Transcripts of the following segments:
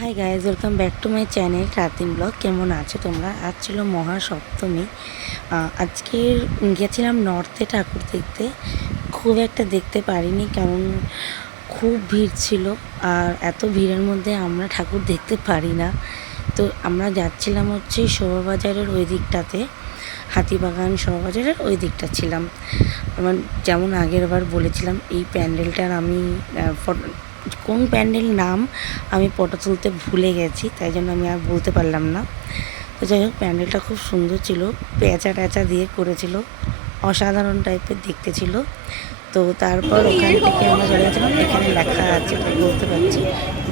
Hi guys, welcome back to my channel রাতিন blog. কেমন আছো তোমরা? আজ ছিল মহাসপ্তমী। আজকে গেছিলাম নর্থে ঠাকুর দেখতে। খুব একটা দেখতে পারিনি, কারণ খুব ভিড় ছিল। আর এত ভিড়ের মধ্যে আমরা ঠাকুর দেখতে পারি না। তো আমরা যাচ্ছিলাম হচ্ছে শোভাবাজারের ওই দিকটাতে, হাতিবাগান শোভাবাজারের ওই দিকটা ছিলাম। আমার যেমন আগের বার বলেছিলাম, এই প্যান্ডেলটার আমি কোন প্যান্ডেল নাম আমি ফটো তুলতে ভুলে গেছি, তাই জন্য আমি আর বলতে পারলাম না। তো যাই হোক, প্যান্ডেলটা খুব সুন্দর ছিল, প্যাঁচা ট্যাচা দিয়ে করেছিল, অসাধারণ টাইপের দেখতে ছিল। তো তারপর ওখান থেকে আমরা চলে গেছিলাম, এখানে লেখা আছে তাই বলতে পারছি,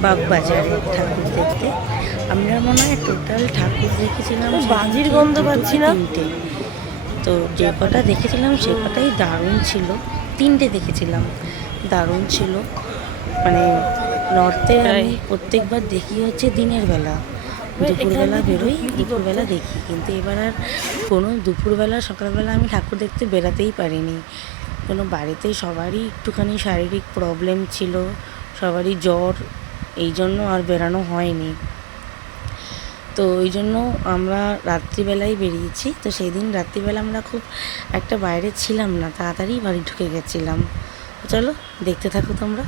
বাগবাজারে ঠাকুর দেখতে। আমরা মনে হয় টোটাল ঠাকুর দেখেছিলাম বাজির গন্ধ পাচ্ছি না, 3টে। তো যে কটা দেখেছিলাম সে কটাই দারুণ ছিল। 3টে দেখেছিলাম, দারুণ ছিল। মানে নর্থে আমি প্রত্যেকবার দেখি হচ্ছে দিনের বেলা, দুপুরবেলা বেরোই, দুপুরবেলা দেখি। কিন্তু এবার আর কোনো দুপুরবেলা সকালবেলা আমি ঠাকুর দেখতে বেরাতেই পারিনি। কোনো বাড়িতে সবারই একটুখানি শারীরিক প্রবলেম ছিল, সবারই জ্বর, এই জন্য আর বেরানো হয়নি। তো ওই জন্য আমরা রাত্রিবেলায় বেরিয়েছি। তো সেই দিন রাত্রিবেলা আমরা খুব একটা বাইরে ছিলাম না, তাড়াতাড়ি বাড়ি ঢুকে গেছিলাম। চলো দেখতে থাকো তোমরা।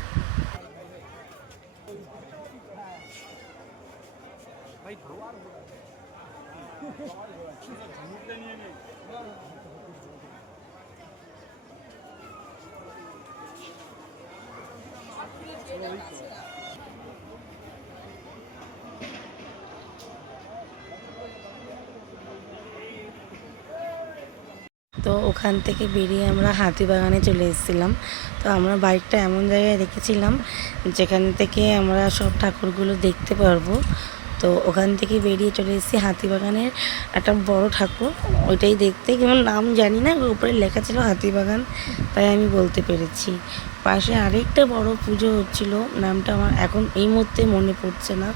তো ওখান থেকে বেরিয়ে আমরা হাতিবাগানে চলে এসেছিলাম। তো আমরা বাইকটা এমন জায়গায় রেখেছিলাম যেখান থেকে আমরা সব ঠাকুরগুলো দেখতে পারবো। তো ওখান থেকে বেরিয়ে চলে এসেছি হাতিবাগানের একটা বড় ঠাকুর, ওইটাই দেখতে। কেমন নাম জানি না, উপরে লেখা ছিল হাতিবাগান, তাই আমি বলতে পেরেছি। পাশে আরেকটা বড় পুজো হচ্ছিল, নামটা আমার এখন এই মুহূর্তে মনে পড়ছে না।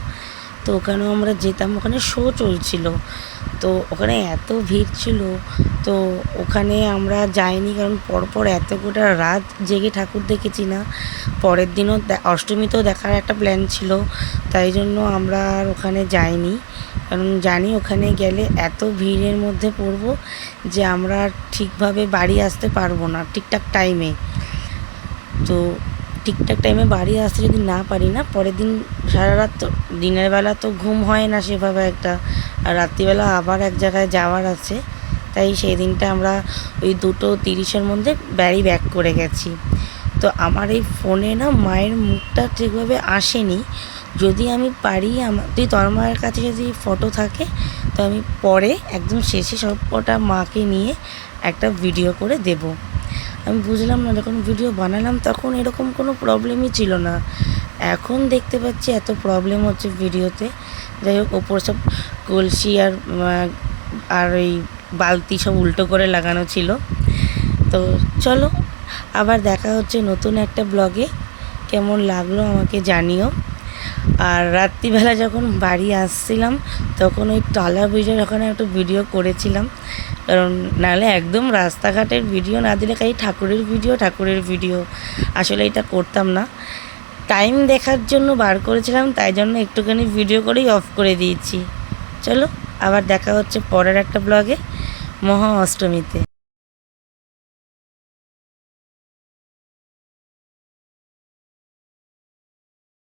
তো ওখানেও আমরা যেতাম, ওখানে শো চলছিল। তো ওখানে এত ভিড় ছিল, তো ওখানে আমরা যাইনি, কারণ পরপর এত গোটা রাত জেগে ঠাকুর দেখেছি না। পরের দিনও অষ্টমীতেও দেখার একটা প্ল্যান ছিল, তাই জন্য আমরা আর ওখানে যাইনি। কারণ জানি ওখানে গেলে এত ভিড়ের মধ্যে পড়বো যে আমরা ঠিকভাবে বাড়ি আসতে পারবো না ঠিকঠাক টাইমে। তো ঠিকঠাক টাইমে বাড়ি আসতে যদি না পারি না, পরের দিন সারা রাত, তো দিনের বেলা তো ঘুম হয় না সেভাবে একটা, আর রাত্রিবেলা আবার এক জায়গায় যাওয়ার আছে। তাই সেই দিনটা আমরা ওই 2:30-এর মধ্যে বাড়ি ব্যাক করে গেছি। তো আমার এই ফোনে না মায়ের মুখটা ঠিকভাবে আসেনি। যদি আমি পারি, যদি তোর মায়ের কাছে যদি ফটো থাকে, তো আমি পরে একদম শেষে সব কটা মাকে নিয়ে একটা ভিডিও করে দেব। আমি বুঝলাম না, যখন ভিডিও বানালাম তখন এরকম কোনো প্রবলেমই ছিল না, এখন দেখতে পাচ্ছি এত প্রবলেম হচ্ছে ভিডিওতে। যাই হোক, ওপর সব কলসি আর ওই বালতি সব উল্টো করে লাগানো ছিল। তো চলো, আবার দেখা হচ্ছে নতুন একটা ব্লগে। কেমন লাগলো আমাকে জানিও। আর রাত্রিবেলা যখন বাড়ি আসছিলাম তখন ওই টালা ব্রিজের ওখানে একটা ভিডিও করেছিলাম, কারণ নাহলে একদম রাস্তাঘাটের ভিডিও না দিলে খালি ঠাকুরের ভিডিও আসলে এটা করতাম না। টাইম দেখার জন্য বার করেছিলাম, তাই জন্য একটুখানি ভিডিও করেই অফ করে দিয়েছি। চলো, আবার দেখা হচ্ছে পরের একটা ব্লগে মহা অষ্টমীতে।